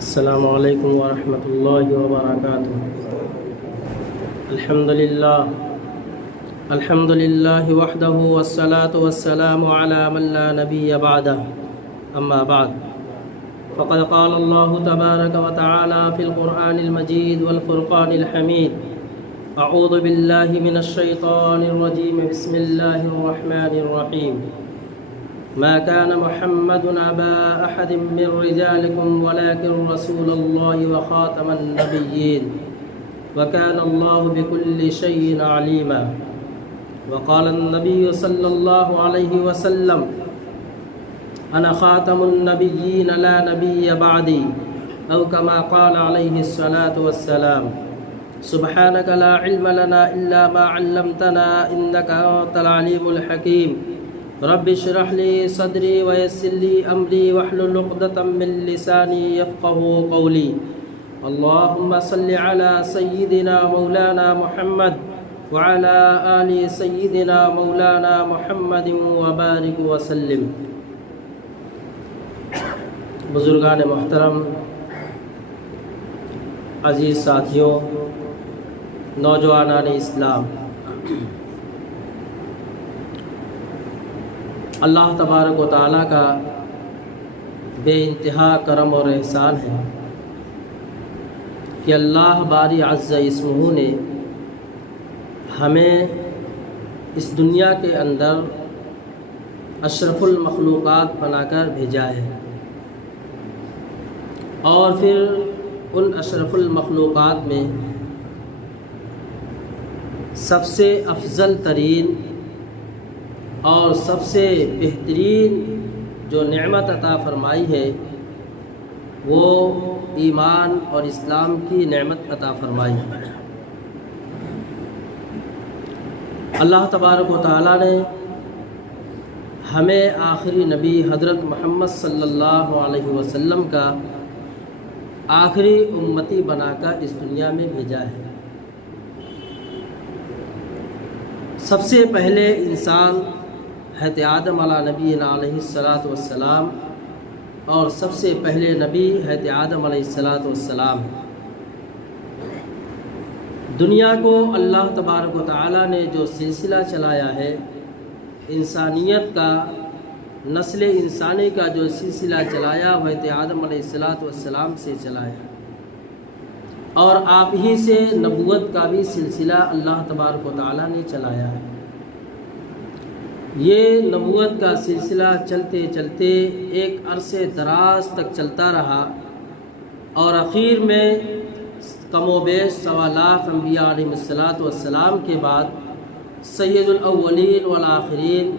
السلام علیکم ورحمۃ اللہ وبرکاتہ۔ الحمد للہ وحدہ والصلاة والسلام علی من لا نبی بعدہ، اما بعد فقد قال اللہ تبارک وتعالی فی القرآن المجید والفرقان الحمید، اعوذ باللہ من الشیطان الرجیم، بسم اللہ الرحمن الرحیم۔ ما كان محمد أبا أحد من رجالكم ولكن رسول الله وخاتم النبيين وكان الله بكل شيء عليما۔ وقال النبي صلى الله عليه وسلم أنا خاتم النبيين لا نبي بعدي، أو كما قال عليه الصلاة والسلام۔ سبحانك لا علم لنا إلا ما علمتنا إنك أنت العليم الحكيم۔ رب اشرح لي صدري ويسر لي أمري واحلل عقدة من لساني يفقهوا قولي۔ اللهم صل على سيدنا مولانا محمد وعلى آل سيدنا مولانا محمد وبارك وسلم۔ بزرگان محترم، عزیز ساتھیوں، نوجوانان اسلام، اللہ تبارک و تعالیٰ کا بے انتہا کرم اور احسان ہے کہ اللہ باری عز اسمہ نے ہمیں اس دنیا کے اندر اشرف المخلوقات بنا کر بھیجا ہے، اور پھر ان اشرف المخلوقات میں سب سے افضل ترین اور سب سے بہترین جو نعمت عطا فرمائی ہے وہ ایمان اور اسلام کی نعمت عطا فرمائی ہے۔ اللہ تبارک و تعالیٰ نے ہمیں آخری نبی حضرت محمد صلی اللہ علیہ وسلم کا آخری امتی بنا کر اس دنیا میں بھیجا ہے۔ سب سے پہلے انسان حضرت آدم علیہ نبینا علیہ الصلاۃ والسلام، اور سب سے پہلے نبی حضرت آدم علیہ الصلاۃ والسلام۔ دنیا کو اللہ تبارک و تعالیٰ نے جو سلسلہ چلایا ہے، انسانیت کا، نسل انسانی کا جو سلسلہ چلایا وہ حضرت آدم علیہ الصلاۃ والسلام سے چلایا، اور آپ ہی سے نبوت کا بھی سلسلہ اللہ تبارک و تعالیٰ نے چلایا ہے۔ یہ نبوت کا سلسلہ چلتے چلتے ایک عرصے دراز تک چلتا رہا، اور اخیر میں کم و بیش 1.25 لاکھ انبیاء علیہ الصلاۃ والسلام کے بعد سید الاولین والآخرین،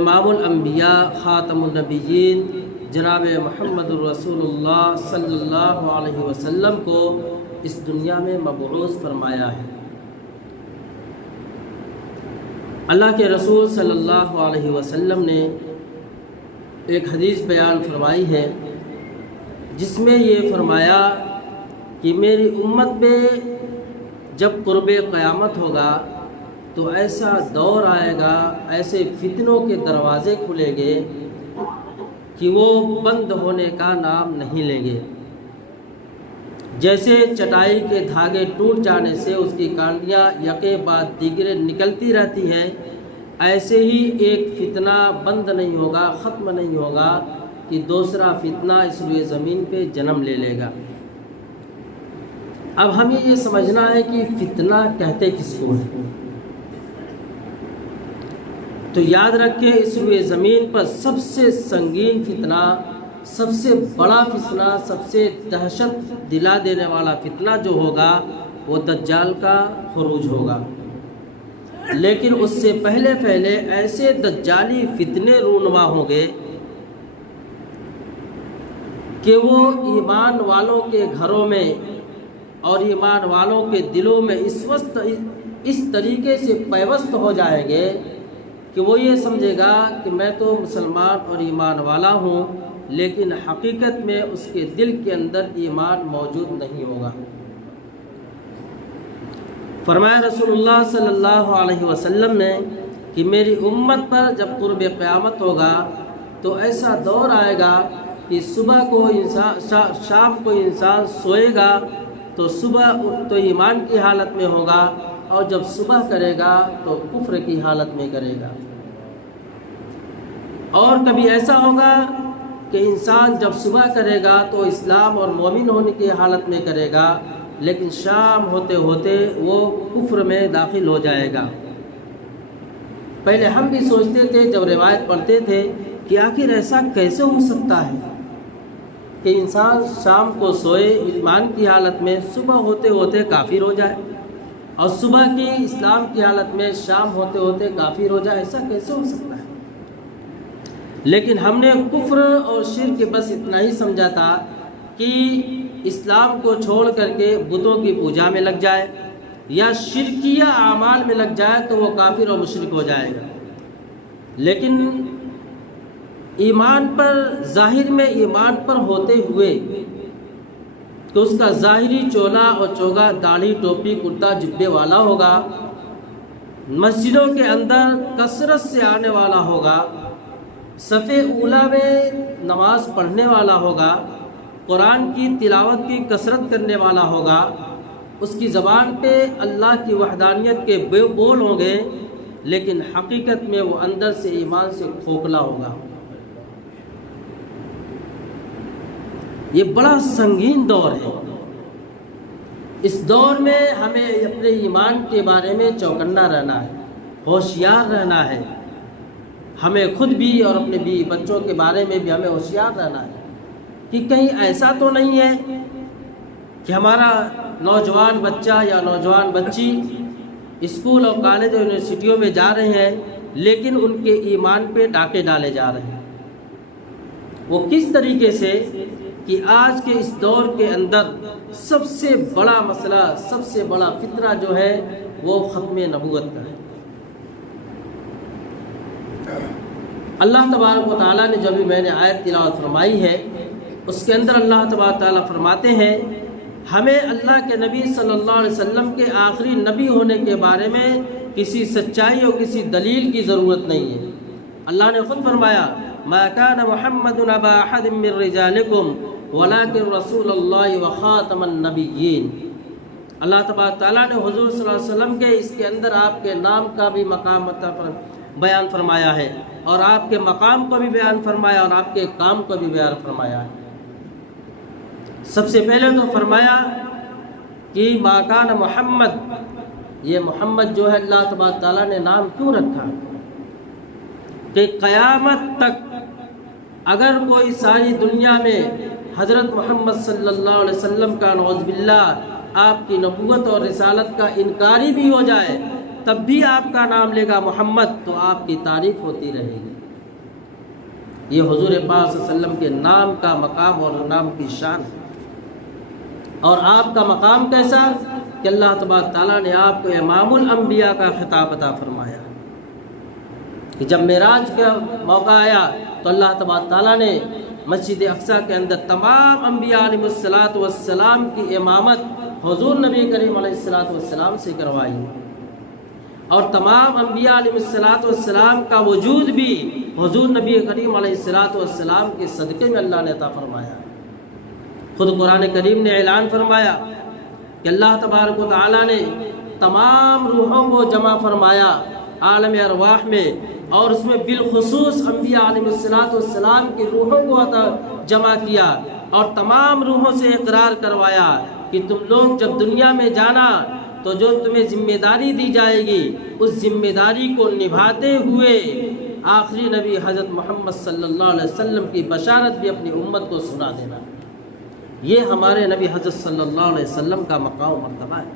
امام الانبیاء، خاتم النبیین، جناب محمد الرسول اللہ صلی اللہ علیہ وسلم کو اس دنیا میں مبعوث فرمایا ہے۔ اللہ کے رسول صلی اللہ علیہ وسلم نے ایک حدیث بیان فرمائی ہے جس میں یہ فرمایا کہ میری امت میں جب قرب قیامت ہوگا تو ایسا دور آئے گا، ایسے فتنوں کے دروازے کھلیں گے کہ وہ بند ہونے کا نام نہیں لیں گے۔ جیسے چٹائی کے دھاگے ٹوٹ جانے سے اس کی کانڈیاں یکے بعد دیگرے نکلتی رہتی ہیں، ایسے ہی ایک فتنہ بند نہیں ہوگا، ختم نہیں ہوگا کہ دوسرا فتنہ اس روئے زمین پہ جنم لے لے گا۔ اب ہمیں یہ سمجھنا ہے کہ فتنہ کہتے کس کو ہے؟ تو یاد رکھیں، اس روئے زمین پر سب سے سنگین فتنہ، سب سے بڑا فتنہ، سب سے دہشت دلا دینے والا فتنہ جو ہوگا وہ دجال کا خروج ہوگا۔ لیکن اس سے پہلے ایسے دجالی فتنے رونما ہوں گے کہ وہ ایمان والوں کے گھروں میں اور ایمان والوں کے دلوں میں اس طریقے سے پیوست ہو جائیں گے کہ وہ یہ سمجھے گا کہ میں تو مسلمان اور ایمان والا ہوں، لیکن حقیقت میں اس کے دل کے اندر ایمان موجود نہیں ہوگا۔ فرمایا رسول اللہ صلی اللہ علیہ وسلم نے کہ میری امت پر جب قرب قیامت ہوگا تو ایسا دور آئے گا کہ صبح کو انسان شام کو انسان سوئے گا تو صبح تو ایمان کی حالت میں ہوگا، اور جب صبح کرے گا تو کفر کی حالت میں کرے گا۔ اور کبھی ایسا ہوگا کہ انسان جب صبح کرے گا تو اسلام اور مومن ہونے کی حالت میں کرے گا، لیکن شام ہوتے ہوتے وہ کفر میں داخل ہو جائے گا۔ پہلے ہم بھی سوچتے تھے جب روایت پڑھتے تھے کہ آخر ایسا کیسے ہو سکتا ہے کہ انسان شام کو سوئے ایمان کی حالت میں، صبح ہوتے ہوتے کافر ہو جائے، اور صبح کی اسلام کی حالت میں شام ہوتے ہوتے کافر ہو جائے، ایسا کیسے ہو سکتا ہے؟ لیکن ہم نے کفر اور شرک بس اتنا ہی سمجھا تھا کہ اسلام کو چھوڑ کر کے بتوں کی پوجا میں لگ جائے یا شرکیہ اعمال میں لگ جائے تو وہ کافر اور مشرک ہو جائے گا۔ لیکن ایمان پر، ظاہر میں ایمان پر ہوتے ہوئے تو اس کا ظاہری چولا اور چوگا، داڑھی، ٹوپی، کرتا، جبے والا ہوگا، مسجدوں کے اندر کثرت سے آنے والا ہوگا، صف اولا میں نماز پڑھنے والا ہوگا، قرآن کی تلاوت کی کثرت کرنے والا ہوگا، اس کی زبان پہ اللہ کی وحدانیت کے بول ہوں گے، لیکن حقیقت میں وہ اندر سے ایمان سے کھوکھلا ہوگا۔ یہ بڑا سنگین دور ہے۔ اس دور میں ہمیں اپنے ایمان کے بارے میں چوکنا رہنا ہے، ہوشیار رہنا ہے۔ ہمیں خود بھی اور اپنے بیوی بچوں کے بارے میں بھی ہمیں ہوشیار رہنا ہے کہ کہیں ایسا تو نہیں ہے کہ ہمارا نوجوان بچہ یا نوجوان بچی اسکول اور کالج اور یونیورسٹیوں میں جا رہے ہیں لیکن ان کے ایمان پہ ڈاکے ڈالے جا رہے ہیں۔ وہ کس طریقے سے کہ آج کے اس دور کے اندر سب سے بڑا مسئلہ، سب سے بڑا فتنہ جو ہے وہ ختم نبوت کا ہے۔ اللہ تبارک و تعالیٰ نے جب بھی میں نے آیت تلاوت فرمائی ہے اس کے اندر اللہ تبارک و تعالیٰ فرماتے ہیں ہمیں اللہ کے نبی صلی اللہ علیہ وسلم کے آخری نبی ہونے کے بارے میں کسی سچائی اور کسی دلیل کی ضرورت نہیں ہے۔ اللہ نے خود فرمایا ما كان محمد ابا احد من رجالکم ولكن رسول اللہ وخاتم النبیین۔ اللہ تبارک تعالیٰ نے حضور صلی اللہ علیہ وسلم کے اس کے اندر آپ کے نام کا بھی مقام بیان فرمایا ہے، اور آپ کے مقام کو بھی بیان فرمایا، اور آپ کے کام کو بھی بیان فرمایا ہے۔ سب سے پہلے تو فرمایا کہ ما کان محمد، یہ محمد جو ہے اللہ تبارک تعالیٰ نے نام کیوں رکھا کہ قیامت تک اگر کوئی ساری دنیا میں حضرت محمد صلی اللہ علیہ وسلم کا نعوذ باللہ آپ کی نبوت اور رسالت کا انکاری بھی ہو جائے تب بھی آپ کا نام لے گا محمد تو آپ کی تعریف ہوتی رہے گی۔ یہ حضور پاک صلی اللہ علیہ وسلم کے نام کا مقام اور نام کی شان ہے۔ اور آپ کا مقام کیسا کہ اللہ تبارک تعالیٰ نے آپ کو امام الانبیاء کا خطاب عطا فرمایا کہ جب معراج کا موقع آیا تو اللہ تبارک تعالیٰ نے مسجد اقصیٰ کے اندر تمام انبیاء علیہ السلام کی امامت حضور نبی کریم علیہ السلام سے کروائی، اور تمام انبیاء علیہ السلام کا وجود بھی حضور نبی کریم علیہ السلام کے صدقے میں اللہ نے عطا فرمایا۔ خود قرآن کریم نے اعلان فرمایا کہ اللہ تبارک و تعالیٰ نے تمام روحوں کو جمع فرمایا عالم ارواح میں، اور اس میں بالخصوص انبیاء علیہ السلام کی روحوں کو جمع کیا اور تمام روحوں سے اقرار کروایا کہ تم لوگ جب دنیا میں جانا تو جو تمہیں ذمہ داری دی جائے گی اس ذمہ داری کو نبھاتے ہوئے آخری نبی حضرت محمد صلی اللہ علیہ وسلم کی بشارت بھی اپنی امت کو سنا دینا۔ یہ ہمارے نبی حضرت صلی اللہ علیہ وسلم کا مقام و مرتبہ ہے۔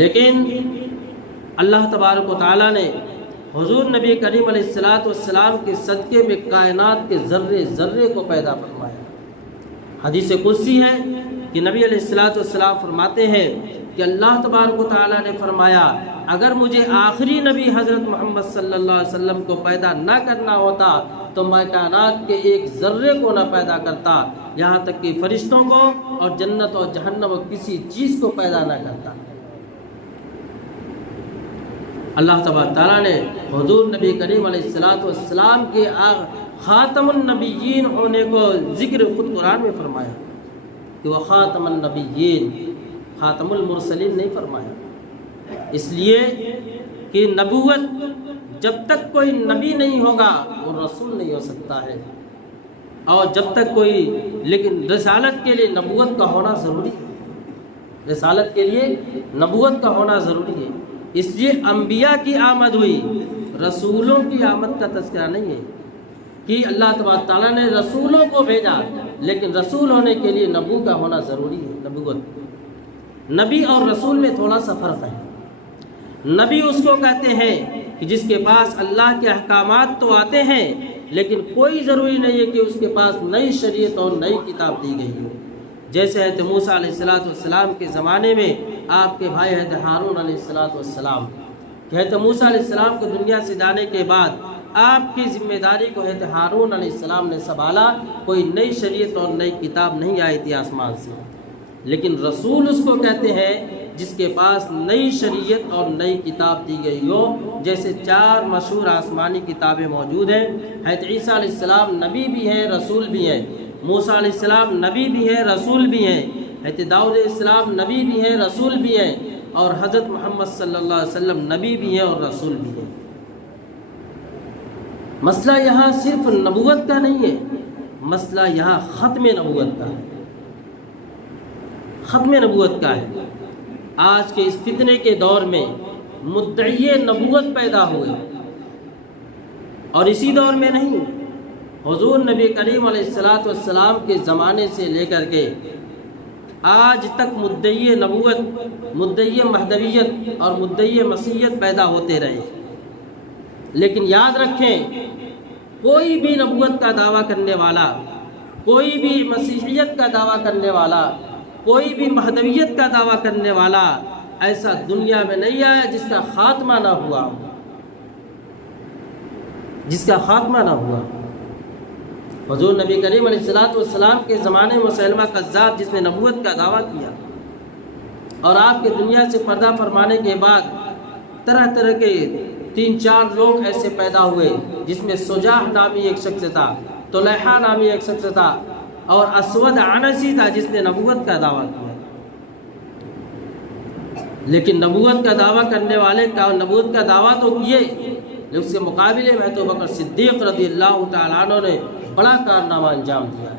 لیکن اللہ تبارک و تعالیٰ نے حضور نبی کریم علیہ السلام کے صدقے میں کائنات کے ذرے ذرے کو پیدا فرمایا۔ حدیث قدسی ہے کہ نبی علیہ السلام فرماتے ہیں کہ اللہ تبارک و تعالیٰ نے فرمایا اگر مجھے آخری نبی حضرت محمد صلی اللہ علیہ وسلم کو پیدا نہ کرنا ہوتا تو میں کائنات کے ایک ذرے کو نہ پیدا کرتا، یہاں تک کہ فرشتوں کو اور جنت اور جہنم اور کسی چیز کو پیدا نہ کرتا۔ اللہ تبارک تعالیٰ نے حضور نبی کریم علیہ السلام کے خاتم النبیین ہونے کو ذکر خود قرآن میں فرمایا کہ وہ خاتم النبیین، خاتم المرسلین نہیں فرمایا، اس لیے کہ نبوت جب تک کوئی نبی نہیں ہوگا وہ رسول نہیں ہو سکتا ہے، اور جب تک کوئی، لیکن رسالت کے لیے نبوت کا ہونا ضروری ہے، رسالت کے لیے نبوت کا ہونا ضروری ہے۔ اس لیے انبیاء کی آمد ہوئی، رسولوں کی آمد کا تذکرہ نہیں ہے کہ اللہ تبارک تعالیٰ نے رسولوں کو بھیجا، لیکن رسول ہونے کے لیے نبو کا ہونا ضروری ہے۔ نبوت، نبی اور رسول میں تھوڑا سا فرق ہے۔ نبی اس کو کہتے ہیں کہ جس کے پاس اللہ کے احکامات تو آتے ہیں، لیکن کوئی ضروری نہیں ہے کہ اس کے پاس نئی شریعت اور نئی کتاب دی گئی ہو، جیسے حضرت موسیٰ علیہ السلام کے زمانے میں آپ کے بھائی حضرت ہارون علیہ السلام، کہ حضرت موسیٰ علیہ السلام کو دنیا سے جانے کے بعد آپ کی ذمہ داری کو حضرت ہارون علیہ السلام نے سنبھالا، کوئی نئی شریعت اور نئی کتاب نہیں آئی تھی آسمان سے، لیکن رسول اس کو کہتے ہیں جس کے پاس نئی شریعت اور نئی کتاب دی گئی ہو، جیسے 4 مشہور آسمانی کتابیں موجود ہیں۔ حضرت عیسیٰ علیہ السلام نبی بھی ہیں، رسول بھی ہیں، موسیٰ علیہ السلام نبی بھی ہیں، رسول بھی ہیں، حضرت داؤد علیہ السلام نبی بھی ہیں، رسول بھی ہیں، اور حضرت محمد صلی اللہ علیہ وسلم نبی بھی ہیں اور رسول بھی ہیں۔ مسئلہ یہاں صرف نبوت کا نہیں ہے، مسئلہ یہاں ختم نبوت کا ہے، ختم نبوت کا ہے۔ آج کے اس فتنے کے دور میں مدعی نبوت پیدا ہوئے، اور اسی دور میں نہیں، حضور نبی کریم علیہ السلام کے زمانے سے لے کر کے آج تک مدعی نبوت، مدعی مہدویت اور مدعی مسیحیت پیدا ہوتے رہے، لیکن یاد رکھیں کوئی بھی نبوت کا دعویٰ کرنے والا، کوئی بھی مسیحیت کا دعویٰ کرنے والا، کوئی بھی مہدویت کا دعویٰ کرنے والا ایسا دنیا میں نہیں آیا جس کا خاتمہ نہ ہوا، جس کا خاتمہ نہ ہوا۔ حضور نبی کریم علیہ السلام کے زمانے میں مسیلمہ کذاب جس نے نبوت کا دعویٰ کیا، اور آپ کے دنیا سے پردہ فرمانے کے بعد طرح طرح کے 3-4 لوگ ایسے پیدا ہوئے، جس میں سجاح نامی ایک شخص تھا، طلحہ نامی ایک شخص تھا، اور اسود عنسی تھا جس نے نبوت کا دعویٰ کیا۔ لیکن نبوت کا دعویٰ کرنے والے کا نبوت کا دعویٰ تو کیے، لیکن اس کے مقابلے میں ابو بکر صدیق رضی اللہ تعالیٰ عنہ نے بڑا کارنامہ انجام دیا۔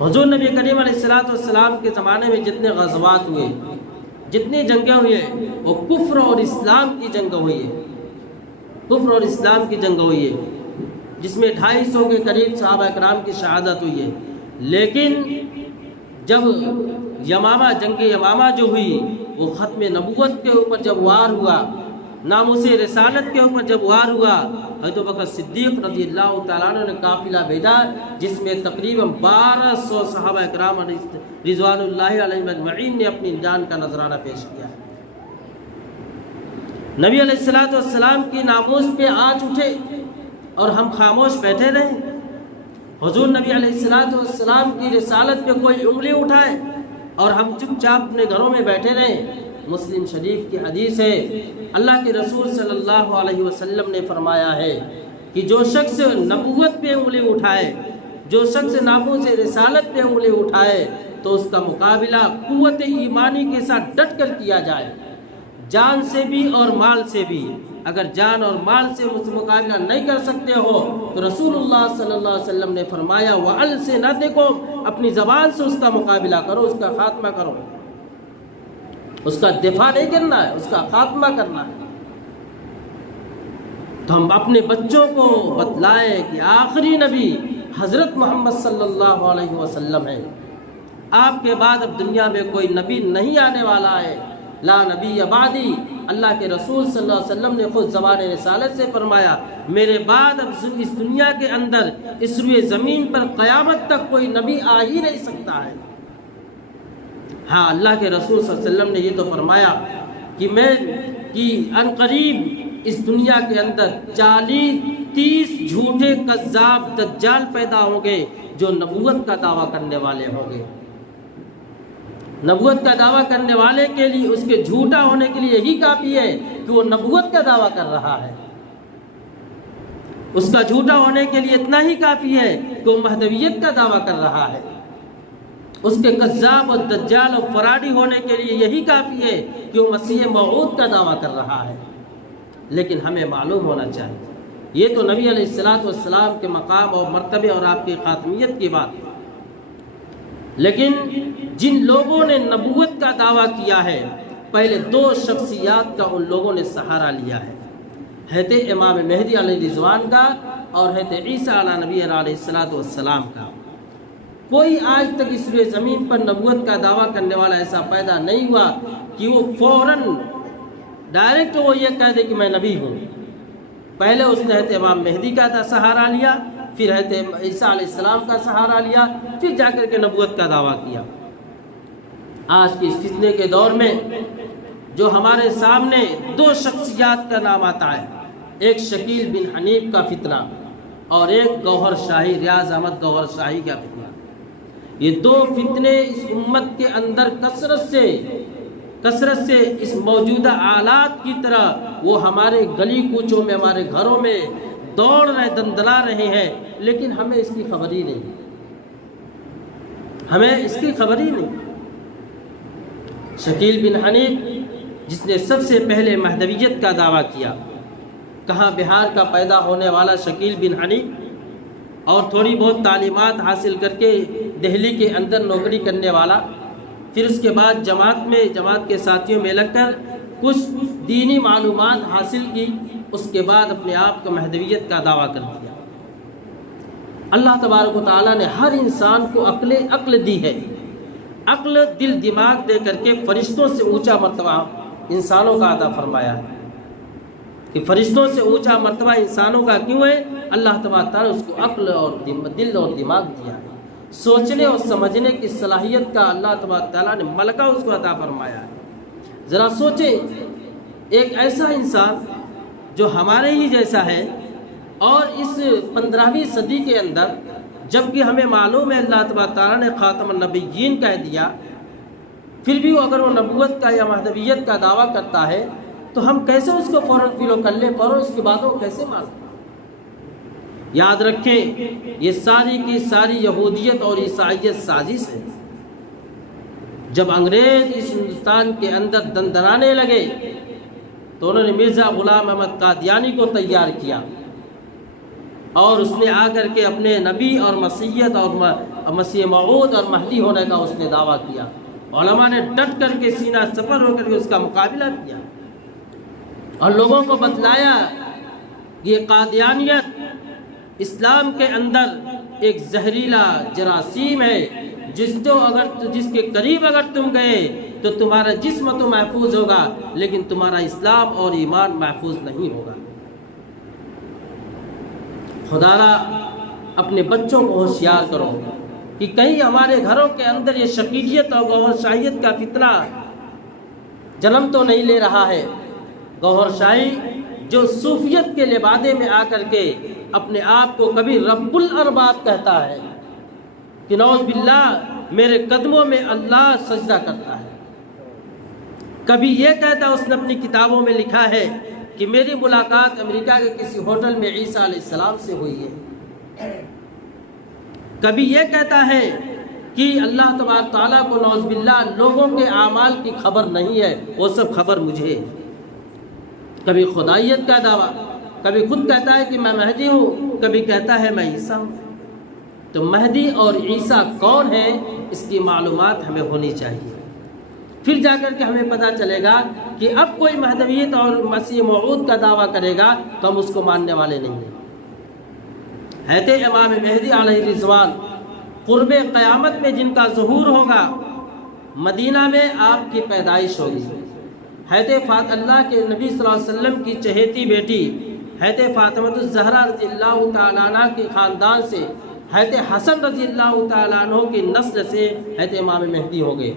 حضور نبی کریم علیہ السلام کے زمانے میں جتنے غزوات ہوئے، جتنی جنگیں ہوئی ہیں، وہ کفر اور اسلام کی جنگ ہوئی ہے، کفر اور اسلام کی جنگ ہوئی ہے، جس میں 250 کے قریب صحابہ اکرام کی شہادت ہوئی ہے۔ لیکن جب جنگ یمامہ جو ہوئی، وہ ختم نبوت کے اوپر جب وار ہوا، ناموس رسالت کے اوپر جب وار ہوا، حضرت ابوبکر صدیق رضی اللہ تعالیٰ عنہ نے قافلہ بھیجا، جس میں تقریباً 1200 صحابہ اکرام رضوان اللہ علیہم اجمعین نے اپنی جان کا نذرانہ پیش کیا۔ نبی علیہ السلام کی ناموس پہ آنچ اٹھے اور ہم خاموش بیٹھے رہے؟ حضور نبی علیہ السلام کی رسالت پہ کوئی انگلی اٹھائے اور ہم چپ چاپ اپنے گھروں میں بیٹھے رہے؟ مسلم شریف کی حدیث ہے، اللہ کے رسول صلی اللہ علیہ وسلم نے فرمایا ہے کہ جو شخص نبوت پہ انگلی اٹھائے، جو شخص ناموس رسالت پہ انگلی اٹھائے، تو اس کا مقابلہ قوت ایمانی کے ساتھ ڈٹ کر کیا جائے، جان سے بھی اور مال سے بھی۔ اگر جان اور مال سے اس مقابلہ نہیں کر سکتے ہو تو رسول اللہ صلی اللہ علیہ وسلم نے فرمایا وَأَلْسِنَتِكُمْ، اپنی زبان سے اس کا مقابلہ کرو، اس کا خاتمہ کرو۔ اس کا دفاع نہیں کرنا ہے، اس کا خاتمہ کرنا ہے۔ تو ہم اپنے بچوں کو بتلائیں کہ آخری نبی حضرت محمد صلی اللہ علیہ وسلم ہے، آپ کے بعد اب دنیا میں کوئی نبی نہیں آنے والا ہے، لا نبی بعدی۔ اللہ کے رسول صلی اللہ علیہ وسلم نے خود زبان رسالت سے فرمایا میرے بعد اب اس دنیا کے اندر اس روئے زمین پر قیامت تک کوئی نبی آ ہی نہیں سکتا ہے۔ ہاں، اللہ کے رسول صلی اللہ علیہ وسلم نے یہ تو فرمایا کہ ان قریب اس دنیا کے اندر 40-30 جھوٹے کذاب دجال پیدا ہوں گے جو نبوت کا دعویٰ کرنے والے ہوں گے۔ نبوت کا دعویٰ کرنے والے کے لیے اس کے جھوٹا ہونے کے لیے یہی کافی ہے کہ وہ نبوت کا دعویٰ کر رہا ہے۔ اس کا جھوٹا ہونے کے لیے اتنا ہی کافی ہے کہ وہ مہدویت کا دعویٰ کر رہا ہے، اس کے کذاب اور دجال اور فراڈی ہونے کے لیے یہی کافی ہے کہ وہ مسیح موعود کا دعویٰ کر رہا ہے۔ لیکن ہمیں معلوم ہونا چاہیے، یہ تو نبی علیہ السلام کے مقام اور مرتبے اور آپ کی خاتمیت کی بات ہے، لیکن جن لوگوں نے نبوت کا دعویٰ کیا ہے، پہلے دو شخصیات کا ان لوگوں نے سہارا لیا ہے، حضرت امام مہدی علیہ رضوان کا اور حضرت عیسیٰ علیہ نبی علیہ السلام کا۔ کوئی آج تک اس روئے زمین پر نبوت کا دعویٰ کرنے والا ایسا پیدا نہیں ہوا کہ وہ فوراً ڈائریکٹ وہ یہ کہہ دے کہ میں نبی ہوں۔ پہلے اس نے حضرت امام مہدی کا سہارا لیا، پھر حضرت عیسیٰ علیہ السلام کا سہارا لیا، پھر جا کر کے نبوت کا دعویٰ کیا۔ آج کے اس فتنے کے دور میں جو ہمارے سامنے دو شخصیات کا نام آتا ہے، ایک شکیل بن حنیف کا فتنہ اور ایک گوہر شاہی، ریاض احمد گوہر شاہی کا فتنہ۔ یہ دو فتنے اس امت کے اندر کثرت سے اس موجودہ آلات کی طرح وہ ہمارے گلی کوچوں میں، ہمارے گھروں میں دوڑ رہے، دندلا رہے ہیں، لیکن ہمیں اس کی خبر ہی نہیں، ہمیں اس کی خبر ہی نہیں۔ شکیل بن حنیف جس نے سب سے پہلے مہدویت کا دعویٰ کیا، کہاں بہار کا پیدا ہونے والا شکیل بن حنیف، اور تھوڑی بہت تعلیمات حاصل کر کے دہلی کے اندر نوکری کرنے والا، پھر اس کے بعد جماعت کے ساتھیوں میں لگ کر کچھ دینی معلومات حاصل کی، اس کے بعد اپنے آپ کو مہدویت کا دعویٰ کر دیا۔ اللہ تبارک و تعالیٰ نے ہر انسان کو عقل دی ہے، عقل دل دماغ دے کر کے فرشتوں سے اونچا مرتبہ انسانوں کا عطا فرمایا ہے۔ کہ فرشتوں سے اونچا مرتبہ انسانوں کا کیوں ہے؟ اللہ تبارک تعالیٰ اس کو عقل اور دل اور دماغ دیا ہے، سوچنے اور سمجھنے کی صلاحیت کا اللہ تبارک تعالیٰ نے ملکہ اس کو عطا فرمایا ہے۔ ذرا سوچیں، ایک ایسا انسان جو ہمارے ہی جیسا ہے، اور اس 15ویں صدی کے اندر جبکہ ہمیں معلوم ہے اللہ تبارک تعالیٰ نے خاتم النبیین کہہ دیا، پھر بھی اگر وہ نبوت کا یا مہدویت کا دعویٰ کرتا ہے تو ہم کیسے اس کو فوراً فالو کر لیں، فوراً اس کی باتوں کو کیسے مان لیں؟ یاد رکھیں، یہ ساری کی ساری یہودیت اور عیسائیت سازش ہے۔ جب انگریز اس ہندوستان کے اندر دندنانے لگے تو انہوں نے مرزا غلام احمد قادیانی کو تیار کیا، اور اس نے آ کر کے اپنے نبی اور مسیحیت اور مسیح موعود اور مہدی ہونے کا اس نے دعویٰ کیا۔ علماء نے ڈٹ کر کے سینہ سفر ہو کر کے اس کا مقابلہ کیا اور لوگوں کو بتلایا کہ یہ قادیانیت اسلام کے اندر ایک زہریلا جراثیم ہے، جس کے قریب اگر تم گئے تو تمہارا جسم تو محفوظ ہوگا، لیکن تمہارا اسلام اور ایمان محفوظ نہیں ہوگا۔ خدا را اپنے بچوں کو ہوشیار کرو کہ کہیں ہمارے گھروں کے اندر یہ شکیلیت اور گوہر شاہیت کا فتنہ جنم تو نہیں لے رہا ہے۔ گوہر شاہی جو صوفیت کے لبادے میں آ کر کے اپنے آپ کو کبھی رب الارباب کہتا ہے کہ نعوذ باللہ میرے قدموں میں اللہ سجدہ کرتا ہے، کبھی یہ کہتا ہے، اس نے اپنی کتابوں میں لکھا ہے کہ میری ملاقات امریکہ کے کسی ہوٹل میں عیسیٰ علیہ السلام سے ہوئی ہے، کبھی یہ کہتا ہے کہ اللہ تبارک تعالیٰ کو نعوذ باللہ لوگوں کے اعمال کی خبر نہیں ہے، وہ سب خبر مجھے ہے۔ کبھی خدائیت کا دعویٰ، کبھی خود کہتا ہے کہ میں مہدی ہوں، کبھی کہتا ہے میں عیسیٰ ہوں۔ تو مہدی اور عیسیٰ کون ہیں، اس کی معلومات ہمیں ہونی چاہیے، پھر جا کر کے ہمیں پتہ چلے گا کہ اب کوئی مہدویت اور مسیح موعود کا دعویٰ کرے گا تو ہم اس کو ماننے والے نہیں ہیں۔ حضرت امام مہدی علیہ رضوان قرب قیامت میں جن کا ظہور ہوگا، مدینہ میں آپ کی پیدائش ہوگی۔ حضرت اللہ کے نبی صلی اللہ علیہ وسلم کی چہیتی بیٹی حضرت فاطمہ الزہرا رضی اللہ تعالیٰ عنہ کے خاندان سے حضرت حسن رضی اللہ تعالیٰ عنہ کی نسل سے حضرت امام مہدی ہو گئے،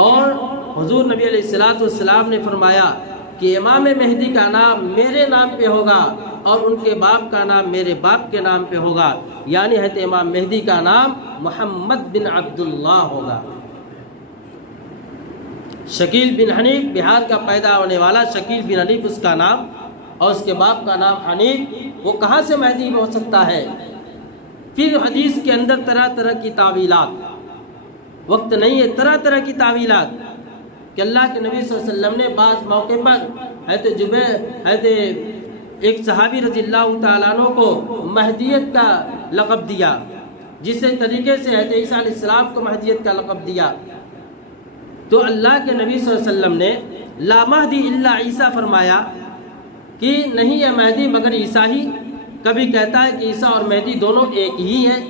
اور حضور نبی علیہ السلام نے فرمایا کہ امام مہدی کا نام میرے نام پہ ہوگا اور ان کے باپ کا نام میرے باپ کے نام پہ ہوگا، یعنی حضرت امام مہدی کا نام محمد بن عبداللہ ہوگا۔ شکیل بن حنیف بہار کا پیدا ہونے والا شکیل بن حنیف اس کا نام، اور اس کے باپ کا نام حنیف، وہ کہاں سے مہدی ہو سکتا ہے؟ پھر حدیث کے اندر طرح طرح کی تعویلات، وقت نہیں ہے، طرح طرح کی تعویلات کہ اللہ کے نبی صلی اللہ علیہ وسلم نے بعض موقع پر حضرت ایک صحابی رضی اللہ تعالیٰ عنہ کو مہدیت کا لقب دیا، جس طریقے سے حضرت عیسیٰ علیہ السلام کو مہدیت کا لقب دیا۔ تو اللہ کے نبی صلی اللہ علیہ وسلم نے لا مہدی الا عیسیٰ فرمایا کہ نہیں ہے مہدی مگر عیسیٰ ہی۔ کبھی کہتا ہے کہ عیسیٰ اور مہدی دونوں ایک ہی ہیں،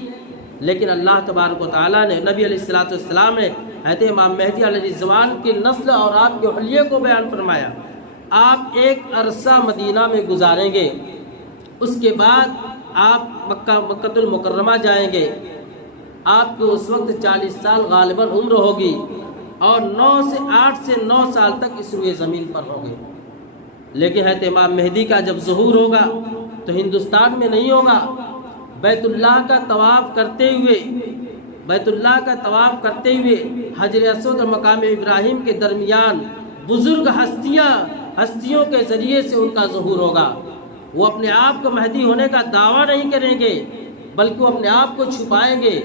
لیکن اللہ تبارک و تعالیٰ نے نبی علیہ السلام نے حضرت امام مہدی علیہ الرضوان کی نسل اور آپ کے حلیے کو بیان فرمایا۔ آپ ایک عرصہ مدینہ میں گزاریں گے، اس کے بعد آپ مکہ المکرمہ جائیں گے، آپ کو اس وقت 40 سال غالباً عمر ہوگی اور 8 سے 9 سال تک اس روئے زمین پر ہوں گے۔ لیکن حضرت امام مہدی کا جب ظہور ہوگا تو ہندوستان میں نہیں ہوگا، بیت اللہ کا طواف کرتے ہوئے حجر اسود اور مقام ابراہیم کے درمیان بزرگ ہستیوں کے ذریعے سے ان کا ظہور ہوگا۔ وہ اپنے آپ کو مہدی ہونے کا دعویٰ نہیں کریں گے، بلکہ وہ اپنے آپ کو چھپائیں گے۔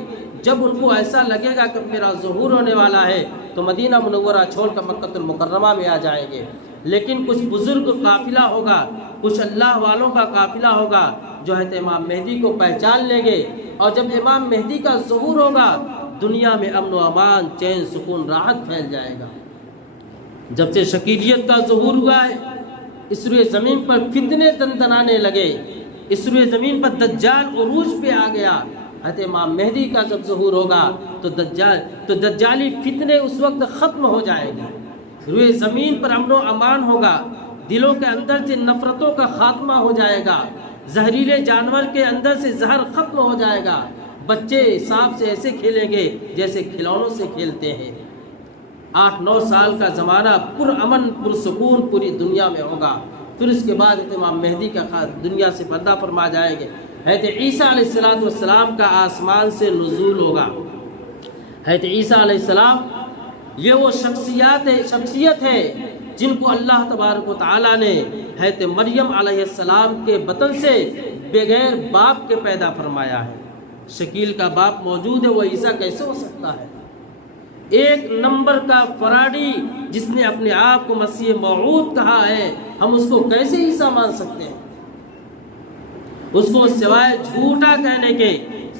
جب ان کو ایسا لگے گا کہ میرا ظہور ہونے والا ہے تو مدینہ منورہ چھوڑ کر مکہ المکرمہ میں آ جائیں گے۔ لیکن کچھ بزرگ قافلہ ہوگا، کچھ اللہ والوں کا قافلہ ہوگا جو حضرت امام مہدی کو پہچان لیں گے، اور جب امام مہدی کا ظہور ہوگا دنیا میں امن و امان، چین، سکون، راحت پھیل جائے گا۔ جب سے شکیلیت کا ظہور ہوا ہے، اس روئے زمین پر فتنے دندنانے لگے، اس روئے زمین پر دجال عروج پہ آ گیا۔ حضرت امام مہدی کا جب ظہور ہوگا تو دجالی فتنے اس وقت ختم ہو جائیں گے، روئے زمین پر امن و امان ہوگا، دلوں کے اندر سے نفرتوں کا خاتمہ ہو جائے گا، زہریلے جانور کے اندر سے زہر ختم ہو جائے گا، بچے سانپ سے ایسے کھیلیں گے جیسے کھلونوں سے کھیلتے ہیں۔ 8-9 سال کا زمانہ پرامن پرسکون پوری دنیا میں ہوگا۔ پھر اس کے بعد امام مہدی کا دنیا سے پردہ فرما جائیں گے۔ حضرت عیسیٰ علیہ السلام کا آسمان سے نزول ہوگا۔ حضرت عیسیٰ علیہ السلام یہ وہ شخصیت ہے جن کو اللہ تبارک و تعالیٰ نے حضرت مریم علیہ السلام کے بطن سے بغیر باپ کے پیدا فرمایا ہے۔ شکیل کا باپ موجود ہے، وہ عیسیٰ کیسے ہو سکتا ہے؟ ایک نمبر کا فراڈی جس نے اپنے آپ کو مسیح موعود کہا ہے، ہم اس کو کیسے عیسیٰ مان سکتے ہیں؟ اس کو سوائے جھوٹا کہنے کے،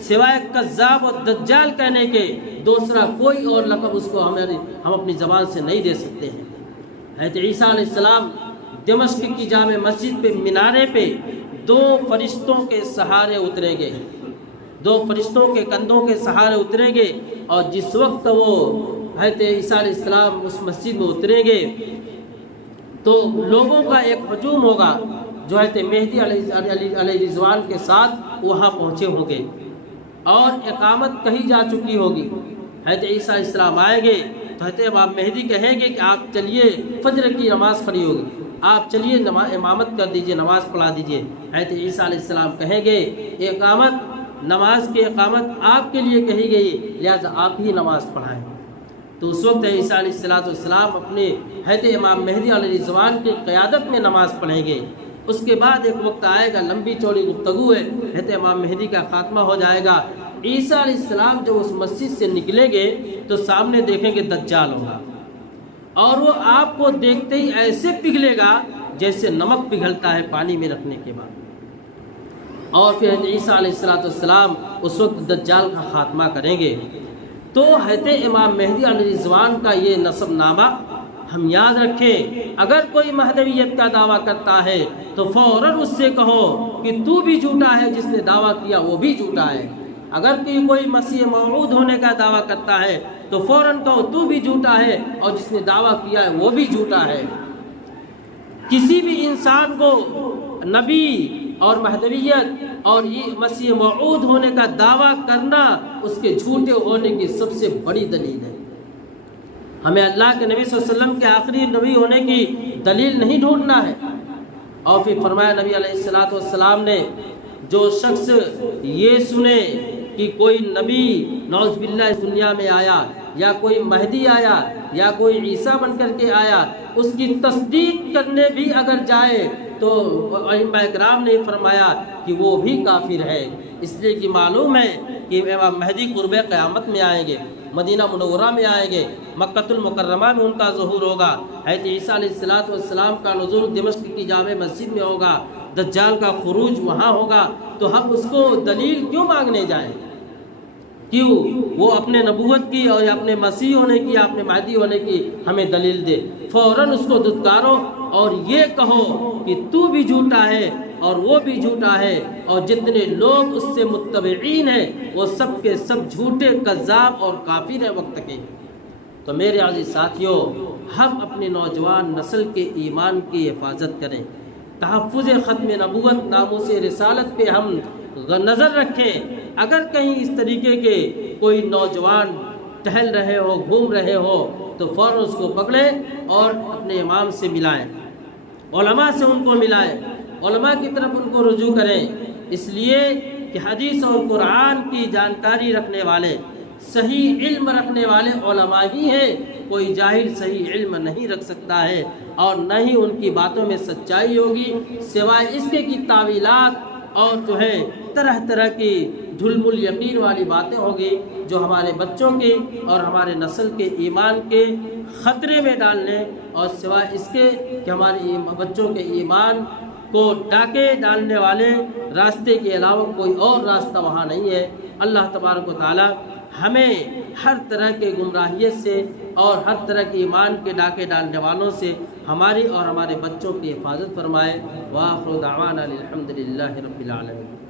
سوائے کذاب اور دجال کہنے کے دوسرا کوئی اور لقب اس کو ہم اپنی زبان سے نہیں دے سکتے ہیں۔ حضرت عیسیٰ علیہ السلام دمشق کی جامع مسجد پہ مینارے پہ 2 فرشتوں کے سہارے اتریں گے، 2 فرشتوں کے کندھوں کے سہارے اتریں گے، اور جس وقت وہ حضرت عیسیٰ علیہ السلام اس مسجد میں اتریں گے تو لوگوں کا ایک ہجوم ہوگا جو حضرت مہدی علیہ الرضوان کے ساتھ وہاں پہنچے ہوں گے، اور اقامت کہی جا چکی ہوگی۔ حضرت عیسیٰ علیہ السلام آئیں گے تو حضرت امام مہدی کہیں گے کہ آپ چلیے، فجر کی نماز کھڑی ہوگی، آپ چلیے امامت کر دیجئے، نماز پڑھا دیجئے۔ حضرت عیسیٰ علیہ السلام کہیں گے نماز کی اقامت آپ کے لیے کہی گئی، لہذا آپ ہی نماز پڑھائیں۔ تو اس وقت عیسیٰ علیہ السلام اپنے حضرت امام مہدی علیہ الرضوان کی قیادت میں نماز پڑھیں گے۔ اس کے بعد ایک وقت آئے گا، لمبی چوڑی گفتگو ہے، حضرت امام مہدی کا خاتمہ ہو جائے گا۔ عیسیٰ علیہ السلام جب اس مسجد سے نکلیں گے تو سامنے دیکھیں گے دجال ہوگا، اور وہ آپ کو دیکھتے ہی ایسے پگھلے گا جیسے نمک پگھلتا ہے پانی میں رکھنے کے بعد۔ اور پھر حضرت عیسیٰ علیہ السلام اس وقت دجال کا خاتمہ کریں گے۔ تو حضرت امام مہدی علیہ الرضوان کا یہ نسب نامہ ہم یاد رکھیں۔ اگر کوئی مہدویت کا دعویٰ کرتا ہے تو فوراً اس سے کہو کہ تو بھی جھوٹا ہے، جس نے دعویٰ کیا وہ بھی جھوٹا ہے۔ اگر کوئی مسیح موعود ہونے کا دعویٰ کرتا ہے تو فوراً کہو تو بھی جھوٹا ہے، اور جس نے دعویٰ کیا ہے وہ بھی جھوٹا ہے۔ کسی بھی انسان کو نبی اور مہدویت اور یہ مسیح موعود ہونے کا دعویٰ کرنا اس کے جھوٹے ہونے کی سب سے بڑی دلیل ہے۔ ہمیں اللہ کے نبی صلی اللہ علیہ وسلم کے آخری نبی ہونے کی دلیل نہیں ڈھونڈنا ہے۔ اور پھر فرمایا نبی علیہ السلام نے، جو شخص یہ سنے کہ کوئی نبی نعوذ باللہ اس دنیا میں آیا، یا کوئی مہدی آیا، یا کوئی عیسیٰ بن کر کے آیا، اس کی تصدیق کرنے بھی اگر جائے تو ائمہ کرام نے فرمایا کہ وہ بھی کافر ہے، اس لیے کہ معلوم ہے کہ امام مہدی قرب قیامت میں آئیں گے، مدینہ منورہ میں آئیں گے، مکۃ المکرمہ میں ان کا ظہور ہوگا، حضرت عیسیٰ علیہ السلام کا نزول دمشق کی جامع مسجد میں ہوگا، دجال کا خروج وہاں ہوگا، تو ہم اس کو دلیل کیوں مانگنے جائیں؟ کیوں وہ اپنے نبوت کی اور اپنے مسیح ہونے کی، اپنے مہدی ہونے کی ہمیں دلیل دے؟ فوراً اس کو دھتکارو اور یہ کہو کہ تو بھی جھوٹا ہے اور وہ بھی جھوٹا ہے، اور جتنے لوگ اس سے متبعین ہیں وہ سب کے سب جھوٹے، کذاب اور کافر ہیں وقت کے۔ تو میرے عزیز ساتھیوں، ہم اپنے نوجوان نسل کے ایمان کی حفاظت کریں، تحفظ ختم نبوت، ناموس رسالت پہ ہم نظر رکھیں۔ اگر کہیں اس طریقے کے کوئی نوجوان ٹہل رہے ہو، گھوم رہے ہو، تو فوراً اس کو پکڑیں اور اپنے امام سے ملائیں، علماء سے ان کو ملائیں، علماء کی طرف ان کو رجوع کریں، اس لیے کہ حدیث اور قرآن کی جانکاری رکھنے والے، صحیح علم رکھنے والے علماء ہی ہیں، کوئی جاہل صحیح علم نہیں رکھ سکتا ہے، اور نہ ہی ان کی باتوں میں سچائی ہوگی، سوائے اس کے کہ تعویلات اور جو ہے طرح طرح کی جھلم الیقین والی باتیں ہوگی، جو ہمارے بچوں کے اور ہمارے نسل کے ایمان کے خطرے میں ڈالنے، اور سوائے اس کے کہ ہمارے بچوں کے ایمان کو ڈاکے ڈالنے والے راستے کے علاوہ کوئی اور راستہ وہاں نہیں ہے۔ اللہ تبارک و تعالی ہمیں ہر طرح کے گمراہیت سے اور ہر طرح کے ایمان کے ڈاکے ڈالنے والوں سے ہماری اور ہمارے بچوں کی حفاظت فرمائے۔ وآخر دعوانا الحمد للہ رب العالمین۔